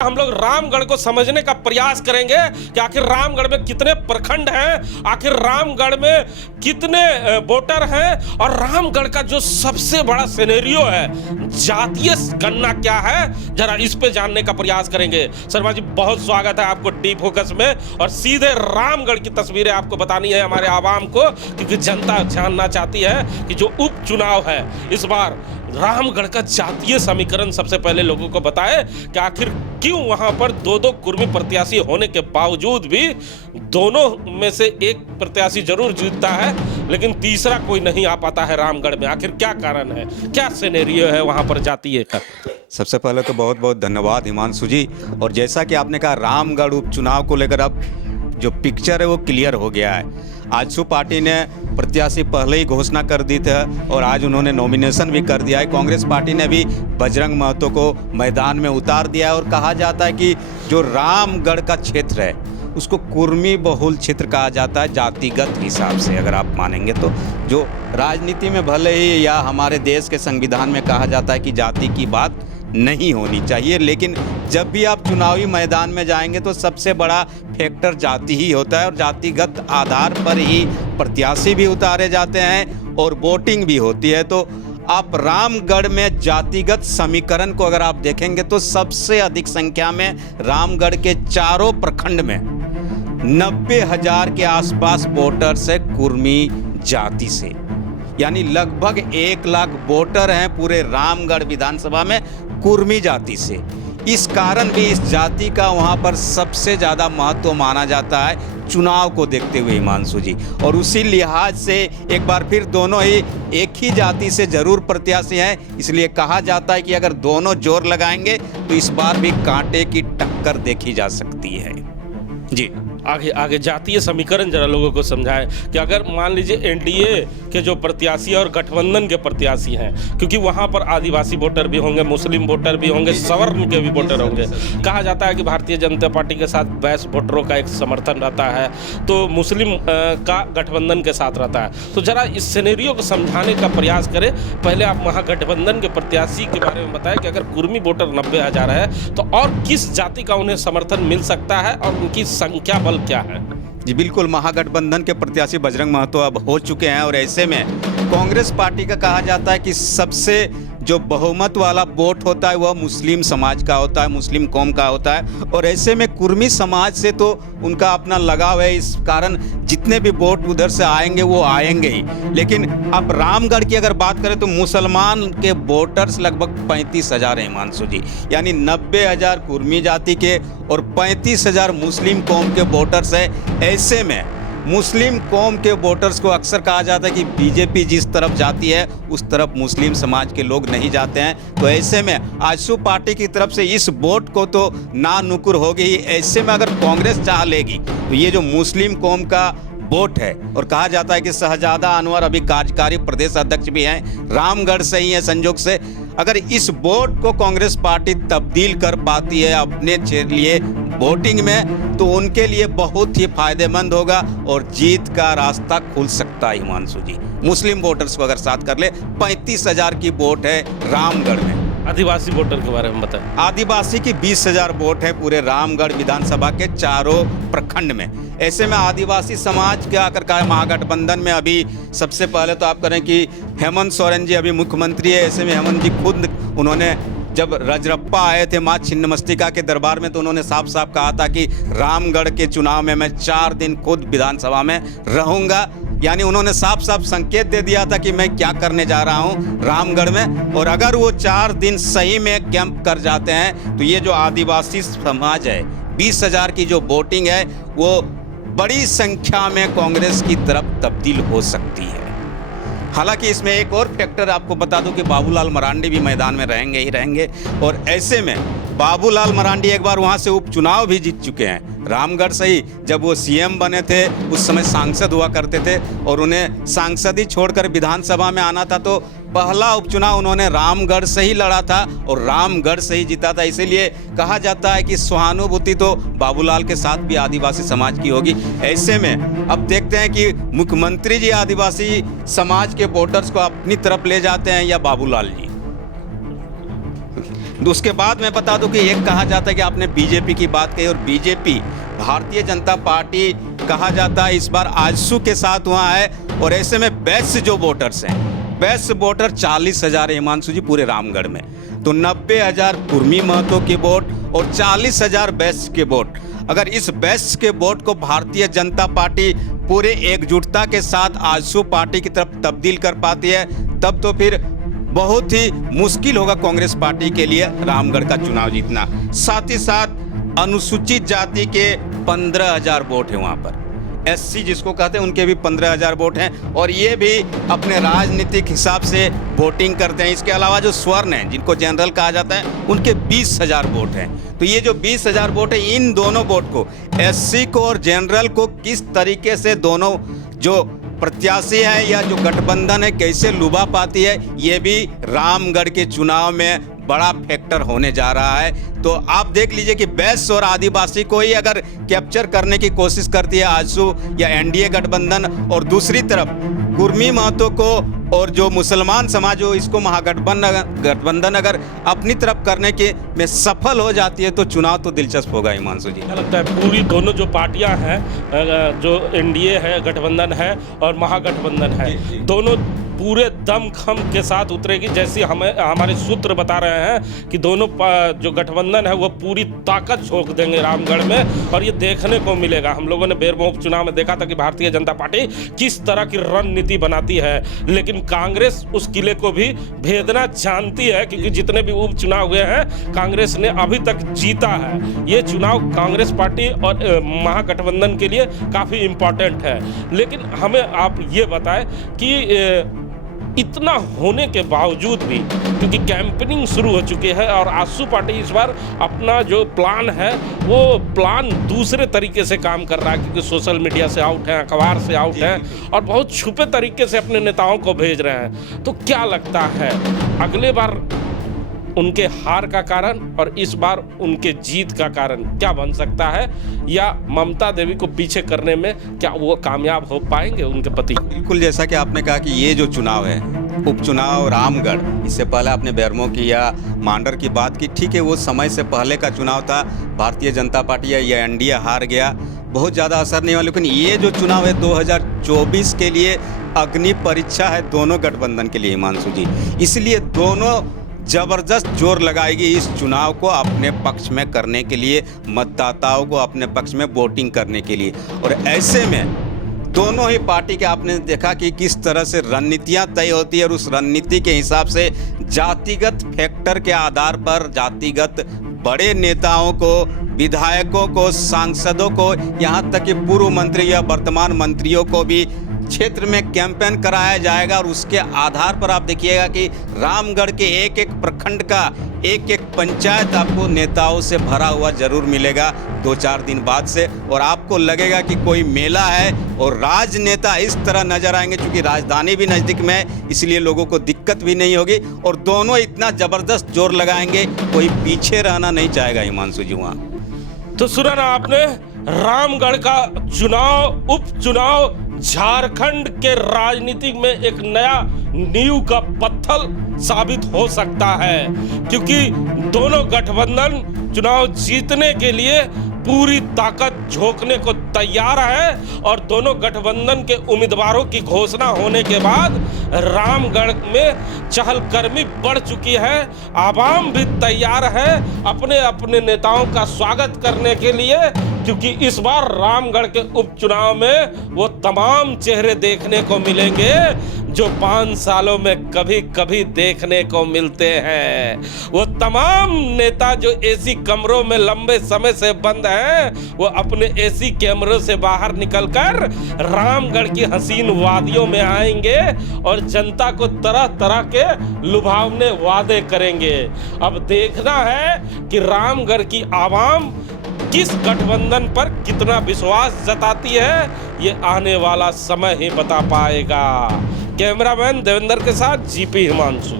हम लोग रामगढ़ को समझने का प्रयास करेंगे कि आखिर रामगढ़ में कितने प्रखंड हैं, आखिर रामगढ़ में कितने वोटर हैं और रामगढ़ का जो सबसे बड़ा सिनेरियो है जातीय गणना क्या है, जरा इस पे जानने का प्रयास करेंगे। शर्मा जी बहुत स्वागत है आपको डी फोकस में, और सीधे रामगढ़ की तस्वीरें आपको बतानी है हमारे आवाम को, क्योंकि जनता जानना चाहती है कि जो उपचुनाव है इस बार रामगढ़ का जातीय समीकरण सबसे पहले लोगों को बताए कि आखिर क्यों वहां पर दो कुर्मी प्रत्याशी होने के बावजूद भी दोनों में से एक प्रत्याशी जरूर जीतता है लेकिन तीसरा कोई नहीं आ पाता है रामगढ़ में। आखिर क्या कारण है, क्या सिनेरियो है वहां पर जातीय का? सबसे पहले तो बहुत बहुत धन्यवाद हिमांशु जी। और जैसा कि आपने कहा, रामगढ़ उपचुनाव को लेकर अब जो पिक्चर है वो क्लियर हो गया है। आजसू पार्टी ने प्रत्याशी पहले ही घोषणा कर दी थी और आज उन्होंने नॉमिनेशन भी कर दिया है। कांग्रेस पार्टी ने भी बजरंग महतो को मैदान में उतार दिया है और कहा जाता है कि जो रामगढ़ का क्षेत्र है उसको कुर्मी बहुल क्षेत्र कहा जाता है जातिगत हिसाब से, अगर आप मानेंगे तो। जो राजनीति में भले ही या हमारे देश के संविधान में कहा जाता है कि जाति की बात नहीं होनी चाहिए, लेकिन जब भी आप चुनावी मैदान में जाएंगे तो सबसे बड़ा फैक्टर जाति ही होता है और जातिगत आधार पर ही प्रत्याशी भी उतारे जाते हैं और वोटिंग भी होती है। तो आप रामगढ़ में जातिगत समीकरण को अगर आप देखेंगे तो सबसे अधिक संख्या में रामगढ़ के चारों प्रखंड में 90,000 के आसपास वोटर्स है कुर्मी जाति से, यानी लगभग 1 लाख वोटर हैं पूरे रामगढ़ विधानसभा में कुर्मी जाति से। इस कारण भी इस जाति का वहां पर सबसे ज़्यादा महत्व माना जाता है चुनाव को देखते हुए हिमांशु जी। और उसी लिहाज से एक बार फिर दोनों ही एक ही जाति से जरूर प्रत्याशी हैं, इसलिए कहा जाता है कि अगर दोनों जोर लगाएंगे तो इस बार भी कांटे की टक्कर देखी जा सकती है जी। आगे जातीय समीकरण जरा लोगों को समझाएं कि अगर मान लीजिए एनडीए के जो प्रत्याशी और गठबंधन के प्रत्याशी हैं, क्योंकि वहां पर आदिवासी वोटर भी होंगे, मुस्लिम वोटर भी होंगे, सवर्ण के भी वोटर होंगे। कहा जाता है कि भारतीय जनता पार्टी के साथ वैश्य वोटरों का एक समर्थन रहता है, तो मुस्लिम का गठबंधन के साथ रहता है। तो जरा इस सिनेरियो को समझाने का प्रयास करें। पहले आप महागठबंधन के प्रत्याशी के बारे में बताएं कि अगर कुर्मी वोटर 90,000 है तो और किस जाति का उन्हें समर्थन मिल सकता है और उनकी संख्या बल क्या है? जी बिल्कुल, महागठबंधन के प्रत्याशी बजरंग महतो अब हो चुके हैं और ऐसे में कांग्रेस पार्टी का कहा जाता है कि सबसे जो बहुमत वाला वोट होता है वह मुस्लिम समाज का होता है, मुस्लिम कौम का होता है। और ऐसे में कुर्मी समाज से तो उनका अपना लगाव है, इस कारण जितने भी वोट उधर से आएंगे वो आएंगे ही। लेकिन अब रामगढ़ की अगर बात करें तो मुसलमान के वोटर्स लगभग 35,000 हैं हिमांशु जी, यानी 90,000 कुर्मी जाति के और 35,000 मुस्लिम कौम के वोटर्स हैं। ऐसे में मुस्लिम कौम के वोटर्स को अक्सर कहा जाता है कि बीजेपी जिस तरफ जाती है उस तरफ मुस्लिम समाज के लोग नहीं जाते हैं। तो ऐसे में आजसू पार्टी की तरफ से इस वोट को तो ना नुकुर होगी ही। ऐसे में अगर कांग्रेस चाह लेगी तो ये जो मुस्लिम कौम का वोट है, और कहा जाता है कि शहजादा अनवर अभी कार्यकारी प्रदेश अध्यक्ष भी हैं, रामगढ़ से ही है संजोग से, अगर इस वोट को कांग्रेस पार्टी तब्दील कर पाती है अपने लिए वोटिंग में तो उनके लिए बहुत ही फायदेमंद होगा और जीत का रास्ता खुल सकता है हिमांशु जी। मुस्लिम वोटर्स को अगर साथ कर ले, 35,000 की वोट है रामगढ़ में। आदिवासी वोटर के बारे में बताएं। आदिवासी की 20,000 वोट है पूरे रामगढ़ विधानसभा के चारों प्रखंड में। ऐसे में आदिवासी समाज क्या अगर कहा महागठबंधन में अभी सबसे पहले तो आप करें कि हेमंत सोरेन जी अभी मुख्यमंत्री है। ऐसे में हेमंत जी खुद उन्होंने जब रजरप्पा आए थे माँ छिन्नमस्तिका के दरबार में तो उन्होंने साफ साफ कहा था कि रामगढ़ के चुनाव में मैं 4 दिन खुद विधानसभा में रहूंगा, यानी उन्होंने साफ साफ संकेत दे दिया था कि मैं क्या करने जा रहा हूं रामगढ़ में। और अगर वो 4 दिन सही में कैंप कर जाते हैं तो ये जो आदिवासी समाज है 20,000 की जो वोटिंग है वो बड़ी संख्या में कांग्रेस की तरफ तब्दील हो सकती है। हालांकि इसमें एक और फैक्टर आपको बता दूं कि बाबूलाल मरांडी भी मैदान में रहेंगे ही रहेंगे। और ऐसे में बाबूलाल मरांडी एक बार वहां से उपचुनाव भी जीत चुके हैं रामगढ़ से ही। जब वो सीएम बने थे उस समय सांसद हुआ करते थे और उन्हें सांसद ही छोड़कर विधानसभा में आना था तो पहला उपचुनाव उन्होंने रामगढ़ से ही लड़ा था और रामगढ़ से ही जीता था। इसीलिए कहा जाता है कि सहानुभूति तो बाबूलाल के साथ भी आदिवासी समाज की होगी। ऐसे में अब देखते हैं कि मुख्यमंत्री जी आदिवासी समाज के वोटर्स को अपनी तरफ ले जाते हैं या बाबूलाल जी। उसके बाद मैं बता दूं कि एक कहा जाता है कि आपने बीजेपी की बात कही, और बीजेपी भारतीय जनता पार्टी कहा जाता है इस बार आजसू के साथ वहाँ है, और ऐसे में बेस्ट जो वोटर्स हैं, बेस्ट वोटर 40,000 हिमांशु जी पूरे रामगढ़ में, तो 90,000 कुर्मी महतो के वोट और 40,000 बेस्ट के वोट। अगर इस बेस्ट के वोट को भारतीय जनता पार्टी पूरे एकजुटता के साथ आजसू पार्टी की तरफ तब्दील कर पाती है, तब तो फिर बहुत ही मुश्किल होगा कांग्रेस पार्टी के लिए रामगढ़ का चुनाव जीतना। साथ ही साथ अनुसूचित जाति के 15,000 वोट हैं वहाँ पर, एससी जिसको कहते हैं उनके भी 15,000 वोट हैं, और ये भी अपने राजनीतिक हिसाब से वोटिंग करते हैं। इसके अलावा जो स्वर्ण हैं जिनको जनरल कहा जाता है उनके 20,000 वोट हैं। तो ये जो 20,000 वोट है, इन दोनों वोट को, एससी को और जनरल को, किस तरीके से दोनों जो प्रत्याशी है या जो गठबंधन है कैसे लुभा पाती है, ये भी रामगढ़ के चुनाव में बड़ा फैक्टर होने जा रहा है। तो आप देख लीजिए कि बैस और आदिवासी को ही अगर कैप्चर करने की कोशिश करती है आजसू या एनडीए गठबंधन, और दूसरी तरफ कुर्मी महतो को और जो मुसलमान समाज हो इसको गठबंधन अगर अपनी तरफ करने के में सफल हो जाती है तो चुनाव तो दिलचस्प होगा। हिमांशु जी, क्या लगता है पूरी दोनों जो पार्टियां हैं, जो एनडीए है, गठबंधन है और महागठबंधन है, दोनों पूरे दमखम के साथ उतरेगी? जैसे हमारे सूत्र बता रहे हैं कि दोनों जो गठबंधन है वो पूरी ताकत झोंक देंगे रामगढ़ में, और ये देखने को मिलेगा। हम लोगों ने बेरमो उपचुनाव में देखा था कि भारतीय जनता पार्टी किस तरह की रणनीति बनाती है, लेकिन कांग्रेस उस किले को भी भेदना जानती है, क्योंकि जितने भी उपचुनाव हुए हैं कांग्रेस ने अभी तक जीता है। ये चुनाव कांग्रेस पार्टी और महागठबंधन के लिए काफ़ी इम्पोर्टेंट है। लेकिन हमें आप ये बताएं कि इतना होने के बावजूद भी, क्योंकि कैंपेनिंग शुरू हो चुकी है और आजसू पार्टी इस बार अपना जो प्लान है वो प्लान दूसरे तरीके से काम कर रहा है, क्योंकि सोशल मीडिया से आउट है, अखबार से आउट है, और बहुत छुपे तरीके से अपने नेताओं को भेज रहे हैं। तो क्या लगता है अगले बार उनके हार का कारण और इस बार उनके जीत का कारण क्या बन सकता है, या ममता देवी को पीछे करने में क्या वो कामयाब हो पाएंगे उनके पति? बिल्कुल, जैसा कि आपने कहा कि ये जो चुनाव है, उपचुनाव रामगढ़, इससे पहले आपने बेरमो की या मांडर की बात की, ठीक है वो समय से पहले का चुनाव था, भारतीय जनता पार्टी या एनडीए हार गया, बहुत ज़्यादा असर नहीं हुआ। लेकिन ये जो चुनाव है 2024 के लिए अग्नि परीक्षा है दोनों गठबंधन के लिए हिमांशु जी, इसलिए दोनों जबरदस्त जोर लगाएगी इस चुनाव को अपने पक्ष में करने के लिए, मतदाताओं को अपने पक्ष में वोटिंग करने के लिए। और ऐसे में दोनों ही पार्टी के आपने देखा कि किस तरह से रणनीतियां तय होती है, और उस रणनीति के हिसाब से जातिगत फैक्टर के आधार पर जातिगत बड़े नेताओं को, विधायकों को, सांसदों को, यहाँ तक कि पूर्व मंत्री या वर्तमान मंत्रियों को भी क्षेत्र में कैंपेन कराया जाएगा। और उसके आधार पर आप देखिएगा कि रामगढ़ के एक एक प्रखंड का एक एक पंचायत आपको नेताओं से भरा हुआ जरूर मिलेगा 2-4 दिन बाद से, और आपको लगेगा कि कोई मेला है और राजनेता इस तरह नजर आएंगे। क्योंकि राजधानी भी नज़दीक में है, इसलिए लोगों को दिक्कत भी नहीं होगी, और दोनों इतना ज़बरदस्त जोर लगाएंगे, कोई पीछे रहना नहीं चाहेगा हिमांशु जी वहाँ। तो सुना ना आपने, रामगढ़ का चुनाव, उपचुनाव झारखंड के राजनीति में एक नया नींव का पत्थर साबित हो सकता है, क्योंकि दोनों गठबंधन चुनाव जीतने के लिए पूरी ताकत झोंकने को तैयार है, और दोनों गठबंधन के उम्मीदवारों की घोषणा होने के बाद रामगढ़ में चहलकदमी बढ़ चुकी है। आवाम भी तैयार है अपने अपने नेताओं का स्वागत करने के लिए, क्योंकि इस बार रामगढ़ के उपचुनाव में वो तमाम चेहरे देखने को मिलेंगे जो 5 सालों में कभी कभी देखने को मिलते हैं। वो तमाम नेता जो एसी कमरों में लंबे समय से बंद हैं, वो अपने एसी कैमरों से बाहर निकलकर रामगढ़ की हसीन वादियों में आएंगे और जनता को तरह तरह के लुभावने वादे करेंगे। अब देखना है कि रामगढ़ की आवाम किस गठबंधन पर कितना विश्वास जताती है, ये आने वाला समय ही बता पाएगा। कैमरामैन देवेंद्र के साथ जीपी हिमांशु।